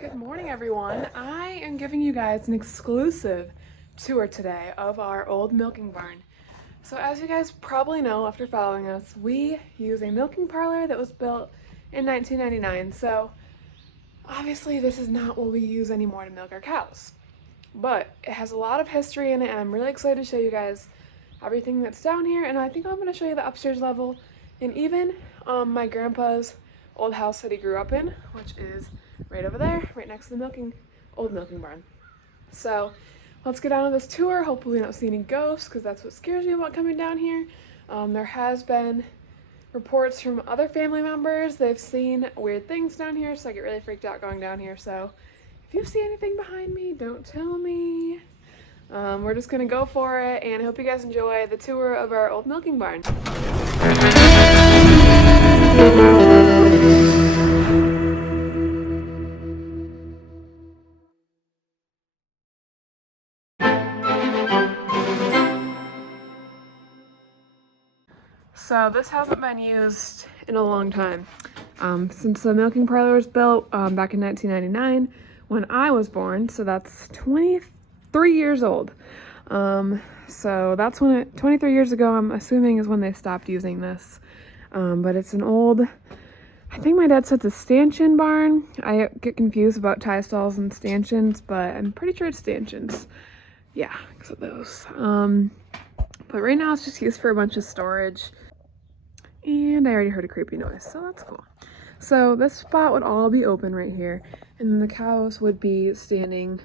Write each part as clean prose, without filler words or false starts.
Good morning, everyone. I am giving you guys an exclusive tour today of our old milking barn. So as you guys probably know after following us, we use a milking parlor that was built in 1999. So obviously this is not what we use anymore to milk our cows. But it has a lot of history in it, and I'm really excited to show you guys everything that's down here. And I think I'm going to show you the upstairs level and even my grandpa's old house that he grew up in, which is right over there, right next to the old milking barn. So let's get on with this tour. Hopefully we don't see any ghosts, because that's what scares me about coming down here. There has been reports from other family members. They've seen weird things down here, so I get really freaked out going down here. So if you see anything behind me, don't tell me. We're just gonna go for it, and I hope you guys enjoy the tour of our old milking barn. So this hasn't been used in a long time. Since the milking parlor was built back in 1999 when I was born, so that's 23 years old. So that's when 23 years ago, I'm assuming, is when they stopped using this. But it's an old, I think my dad said it's a stanchion barn. I get confused about tie stalls and stanchions, but I'm pretty sure it's stanchions. Yeah, because of those. But right now it's just used for a bunch of storage. And I already heard a creepy noise, so that's cool. So this spot would all be open right here, and then the cows would be standing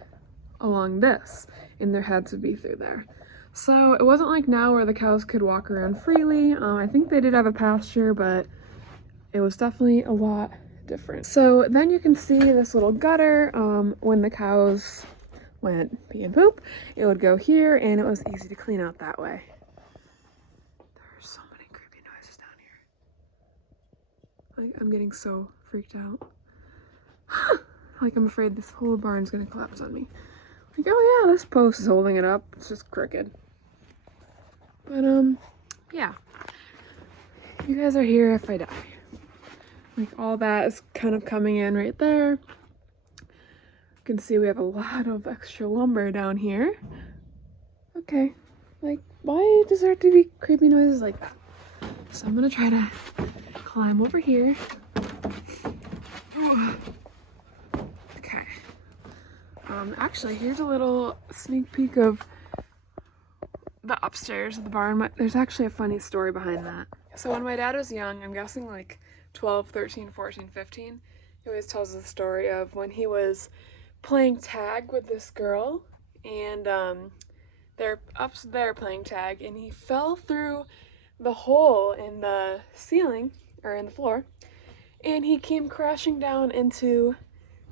along this, and their heads would be through there. So it wasn't like now where the cows could walk around freely. I think they did have a pasture, but it was definitely a lot different. So then you can see this little gutter. When the cows went pee and poop, it would go here, and it was easy to clean out that way. There's so many creepy noises down here. Like, I'm getting so freaked out. Like, I'm afraid this whole barn's gonna collapse on me. Like, oh yeah, this post is holding it up. It's just crooked. But, yeah. You guys are here if I die. Like, all that is kind of coming in right there. You can see we have a lot of extra lumber down here. Okay. Like, why does there have to be creepy noises like that? So I'm gonna try to climb over here. Okay. Actually, here's a little sneak peek of the upstairs of the barn. There's actually a funny story behind that. So when my dad was young, I'm guessing like 12, 13, 14, 15, he always tells the story of when he was playing tag with this girl, and they're up there playing tag, and he fell through the hole in the ceiling, or in the floor, and he came crashing down into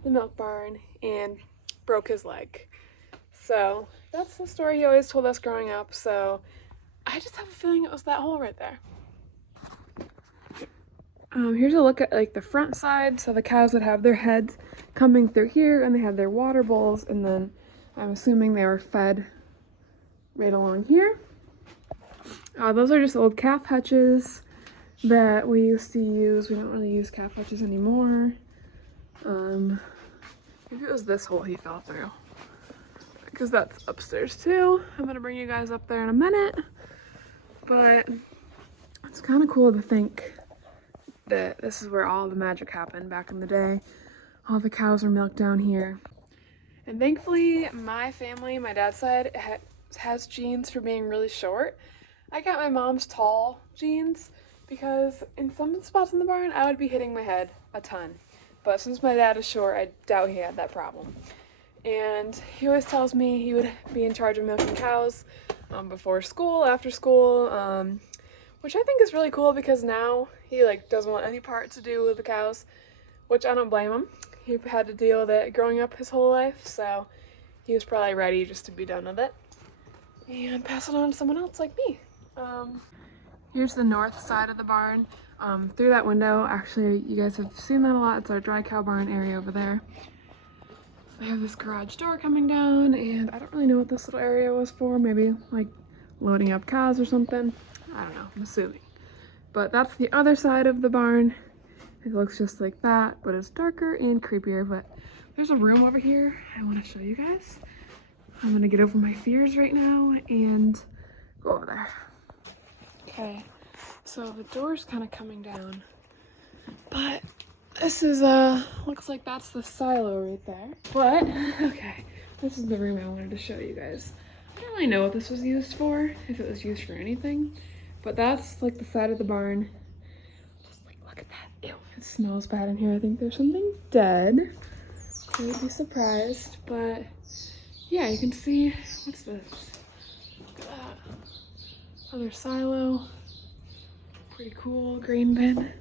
the milk barn and broke his leg. So that's the story he always told us growing up, so I just have a feeling it was that hole right there. Here's a look at like the front side. So the cows would have their heads coming through here, and they had their water bowls, and then I'm assuming they were fed right along here. Those are just old calf hutches that we used to use. We don't really use calf hutches anymore. Maybe it was this hole he fell through, because that's upstairs too. I'm gonna bring you guys up there in a minute, but it's kind of cool to think that this is where all the magic happened back in the day. All the cows were milked down here. And thankfully, my family, my dad's side, has genes for being really short. I got my mom's tall genes, because in some spots in the barn, I would be hitting my head a ton. But since my dad is short, I doubt he had that problem. And he always tells me he would be in charge of milking cows before school, after school, which I think is really cool, because now he like doesn't want any part to do with the cows, which I don't blame him. He had to deal with it growing up his whole life, so he was probably ready just to be done with it and pass it on to someone else like me. Here's the north side of the barn. Through that window, actually, you guys have seen that a lot. It's our dry cow barn area over there. So they have this garage door coming down, and I don't really know what this little area was for. Maybe like loading up cows or something. I don't know, I'm assuming. But that's the other side of the barn. It looks just like that, but it's darker and creepier. But there's a room over here I want to show you guys. I'm gonna get over my fears right now and go over there. Okay, so the door's kind of coming down, but this is looks like that's the silo right there. But okay, this is the room I wanted to show you guys. I don't really know what this was used for, if it was used for anything, but that's like the side of the barn. Just like, look at that. Ew, it smells bad in here. I think there's something dead. I would be surprised, but yeah, you can see, what's this? Look at that. Other silo. Pretty cool, grain bin.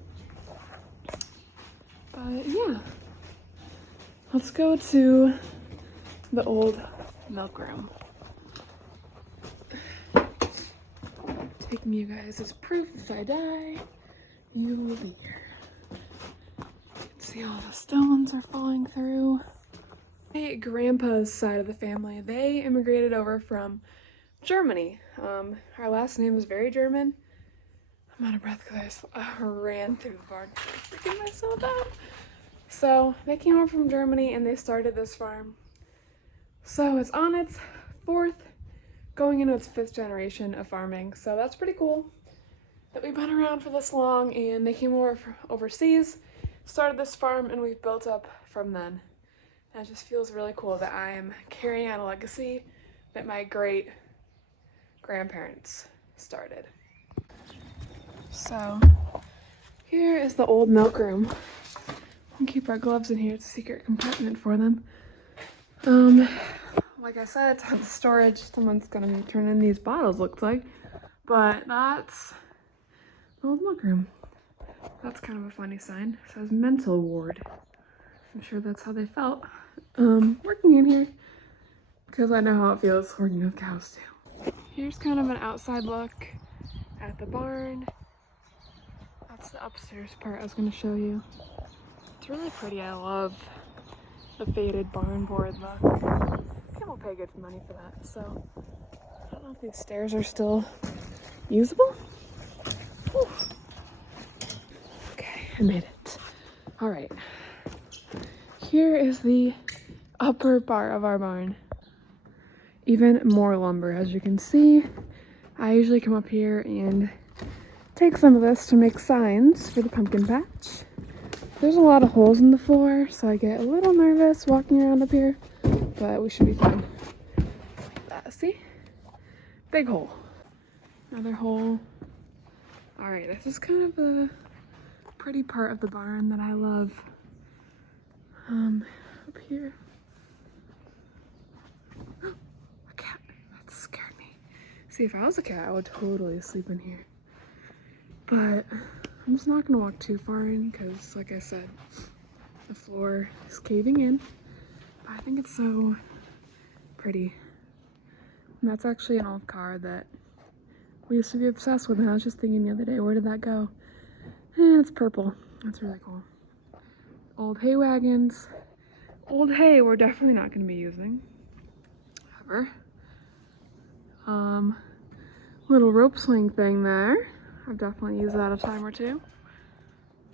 But yeah, let's go to the old milk room. Taking you guys as proof if I die, you will be here. You can see all the stones are falling through. My grandpa's side of the family, they immigrated over from Germany. Our last name is very German. I'm out of breath because I ran through the barn freaking myself out. So they came over from Germany and they started this farm. So it's on its 4th, going into its 5th generation of farming. So that's pretty cool that we've been around for this long, and they came over from overseas, started this farm, and we've built up from then. And it just feels really cool that I am carrying on a legacy that my great grandparents started. So here is the old milk room. We can keep our gloves in here. It's a secret compartment for them. Like I said, it's the storage. Someone's gonna be turning these bottles, looks like. But that's the old milk room. That's kind of a funny sign. It says mental ward. I'm sure that's how they felt working in here, because I know how it feels working with cows too. Here's kind of an outside look at the barn. That's the upstairs part I was going to show you. It's really pretty. I love the faded barn board look. People pay good money for that, so I don't know if these stairs are still usable. Whew. Okay, I made it. All right. Here is the upper part of our barn. Even more lumber, as you can see. I usually come up here and take some of this to make signs for the pumpkin patch. There's a lot of holes in the floor, so I get a little nervous walking around up here, but we should be fine. Like that, see? Big hole. Another hole. Alright, this is kind of a pretty part of the barn that I love. Up here. A cat. That scared me. See, if I was a cat, I would totally sleep in here. But I'm just not gonna walk too far in because, like I said, the floor is caving in. But I think it's so pretty. And that's actually an old car that we used to be obsessed with, and I was just thinking the other day, where did that go? It's purple. That's really cool. Old hay wagons. Old hay we're definitely not gonna be using ever. Little rope swing thing there. I've definitely used that a time or two.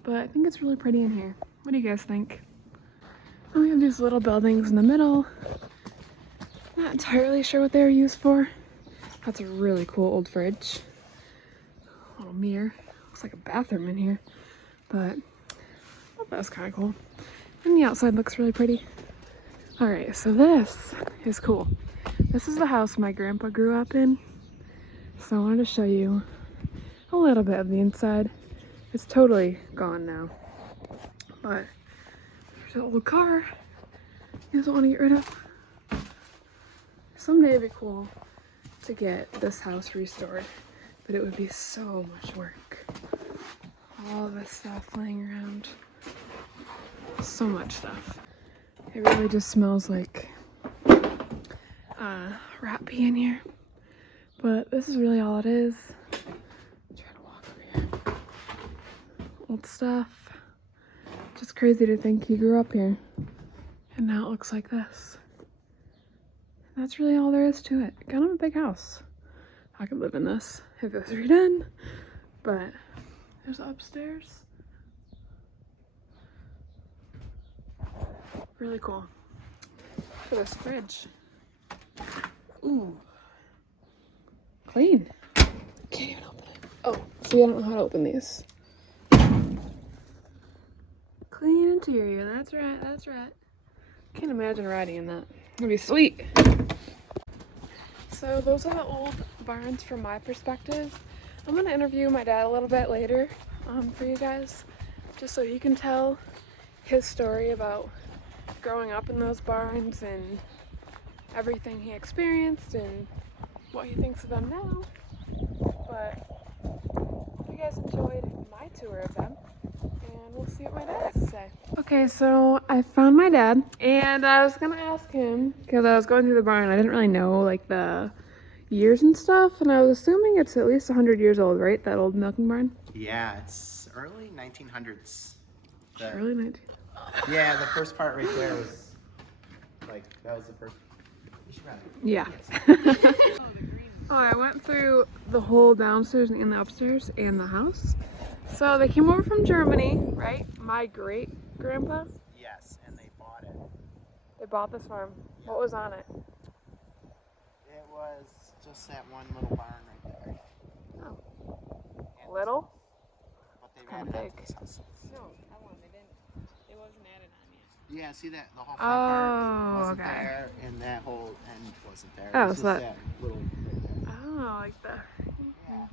But I think it's really pretty in here. What do you guys think? Oh, we have these little buildings in the middle. Not entirely sure what they were used for. That's a really cool old fridge. Little mirror. Looks like a bathroom in here. But I thought that was kind of cool. And the outside looks really pretty. Alright, so this is cool. This is the house my grandpa grew up in. So I wanted to show you a little bit of the inside. It's totally gone now. But there's an old car he doesn't want to get rid of. Someday it'd be cool to get this house restored, but it would be so much work. All this stuff laying around. So much stuff. It really just smells like rat pee in here. But this is really all it is. I'm trying to walk over here. Old stuff. Just crazy to think he grew up here. And now it looks like this. And that's really all there is to it. Kind of a big house. I could live in this if it was redone. But there's upstairs. Really cool. Look at this fridge. Ooh. Clean. Can't even open it. Oh, see, I don't know how to open these. Clean interior. That's right. That's right. Can't imagine riding in that. It'd be sweet. So those are the old barns from my perspective. I'm gonna interview my dad a little bit later for you guys, just so you can tell his story about growing up in those barns and everything he experienced and what he thinks of them now. But if you guys enjoyed my tour of them, and we'll see what my dad has to say. Okay, so I found my dad, and I was gonna ask him, because I was going through the barn, I didn't really know like the years and stuff, and I was assuming it's at least 100 years old, right? That old milking barn? Yeah, it's early 1900s. Early 19. Yeah, the first part right there was like, that was the first. You should run it. Yeah. Oh, I went through the whole downstairs and the upstairs and the house. So they came over from Germany, right? My great grandpa. Yes, and they bought it. They bought this farm. What was on it? It was just that one little barn right there. Oh. And Little? But they've Kinda added on big. to this house. No, that one, they didn't, it wasn't added on yet. Yeah, see that the whole front part Oh, wasn't okay. there, and that whole end wasn't there. Oh, It was so just that- little right there. Oh, like the. Yeah.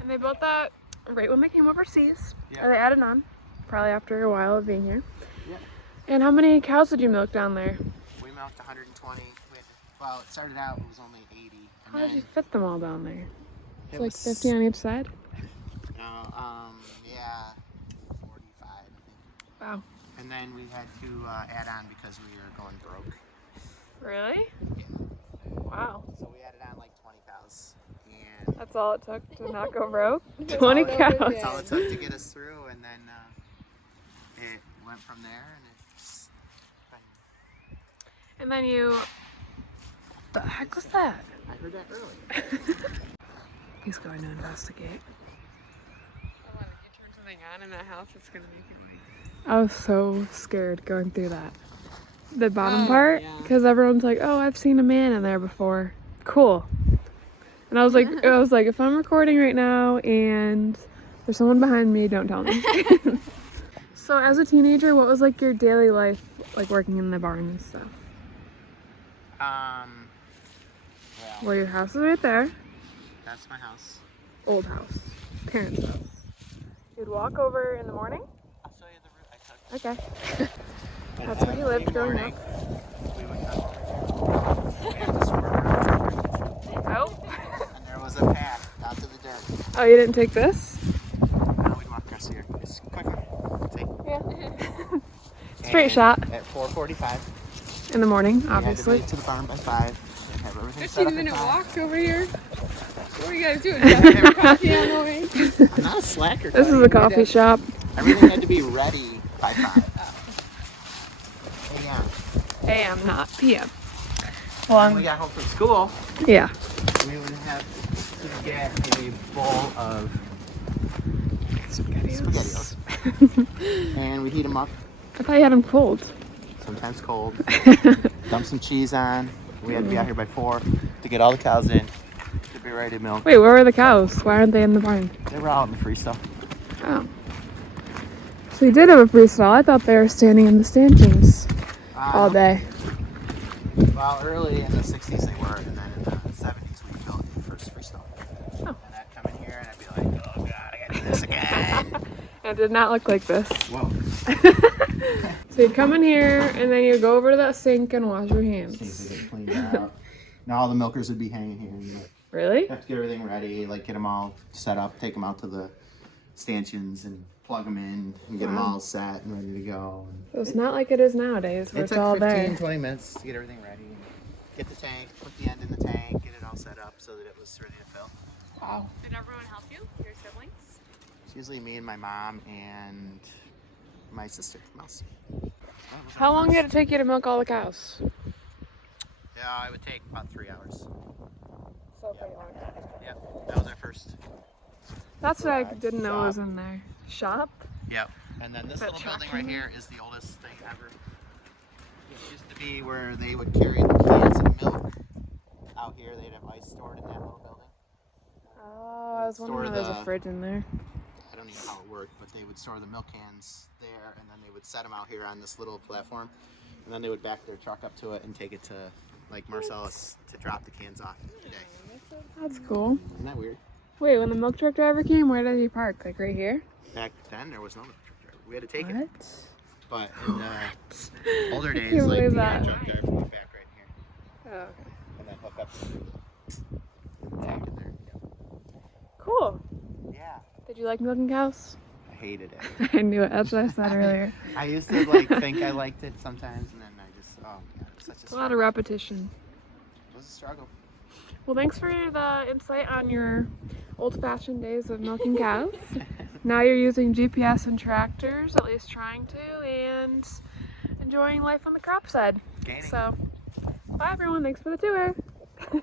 And they built that right when they came overseas. Yeah. Or they added on, probably after a while of being here. Yep. And how many cows did you milk down there? We milked 120. Well, it started out, it was only 80. And How did then you fit them all down there? it It's like was, 50 on each side? yeah, 45, I think. Wow. And then we had to add on because we were going broke. Really? Yeah. Wow. So we added on like 20 cows. And That's all it took to not go broke? 20 cows. that's all it took to get us through. And then it went from there. And it's been, And then you. The heck was that? I heard that earlier. He's going to investigate. Oh, when you turn something on in that house, it's gonna make a noise. I was so scared going through that. The bottom Oh, part, yeah. because everyone's like, "Oh, I've seen a man in there before." Cool. And I was like, if I'm recording right now and there's someone behind me, don't tell me. So, as a teenager, what was like your daily life, like working in the barn and stuff? Well, your house is right there. That's my house. Old house, parents' house. You'd walk over in the morning. I'll show you the route I took. Okay. That's where he lived growing up. We would come over here. We had this road, Oh. and there was a path down to the dirt. Oh, you didn't take this? Now we'd walk across here. It's quicker. See? Yeah. Straight And shot At 4:45. in the morning, We had to obviously. make it to the barn by 5. Have everything set 15 up in minute time. walk over here. What are you guys doing? Having coffee on the way? I'm not a slacker. This is buddy. a coffee shop. Everything had to be ready by 5. Yeah. AM, not PM. When we got home from school, Yeah. we would have to get a bowl of SpaghettiOs. SpaghettiOs. And we heat them up, I thought you had them cold. sometimes cold. Dump some cheese on. We had to be out here by 4 to get all the cows in to be ready to milk. Wait, where were the cows? Why aren't they in the barn? They were out in the free stuff. Oh. So you did have a freestyle. I thought they were standing in the stanchions all day. Well, early in the 60s they were, and then in the 70s we built the first freestyle. Oh. And I'd come in here and I'd be like, oh god, I gotta do this again. It did not look like this. Whoa. So you'd come in here and then you'd go over to that sink and wash your hands. Needs to get cleaned out. Now all the milkers would be hanging here. And Really? have to get everything ready, like get them all set up, take them out to the stanchions and plug them in and get them all set and ready to go. So it's not like it is nowadays where It it's took all 15, there. 20 minutes to get everything ready. Get the tank, put the end in the tank, get it all set up so that it was ready to fill. Wow. Did everyone help you? Your siblings? It's usually me and my mom and my sister, Mouse. How long did it take you to milk all the cows? Yeah, it would take about 3 hours. So pretty long. Yep, that was our first. That's what I didn't know was in there. Shop? Yep. And then this That little building tractor? right here is the oldest thing ever. be where they would carry the cans of milk out here. They'd have ice stored in that little building. Oh, I was Store wondering why there's the- a fridge in there. I don't even know how it worked, but they would store the milk cans there, and then they would set them out here on this little platform, and then they would back their truck up to it and take it to like Marcellus to drop the cans off every day. That's cool. Isn't that weird? Wait, when the milk truck driver came, where did he park? Like right here? Back then, there was no milk truck driver. We had to take What? it. But in older days, can't like believe the that. truck driver would back right here Oh, okay. and then hook up to the tank in there. Cool. Yeah, Did you like milking cows? I hated it. I knew it. That's what I said earlier. I used to like think I liked it sometimes, and then I just oh god, it's such a It's a struggle. lot of repetition. It was a struggle. Well, thanks for the insight on your old-fashioned days of milking cows. Now you're using GPS and tractors, at least trying to, and enjoying life on the crop side. Gaining. So, bye everyone. Thanks for the tour.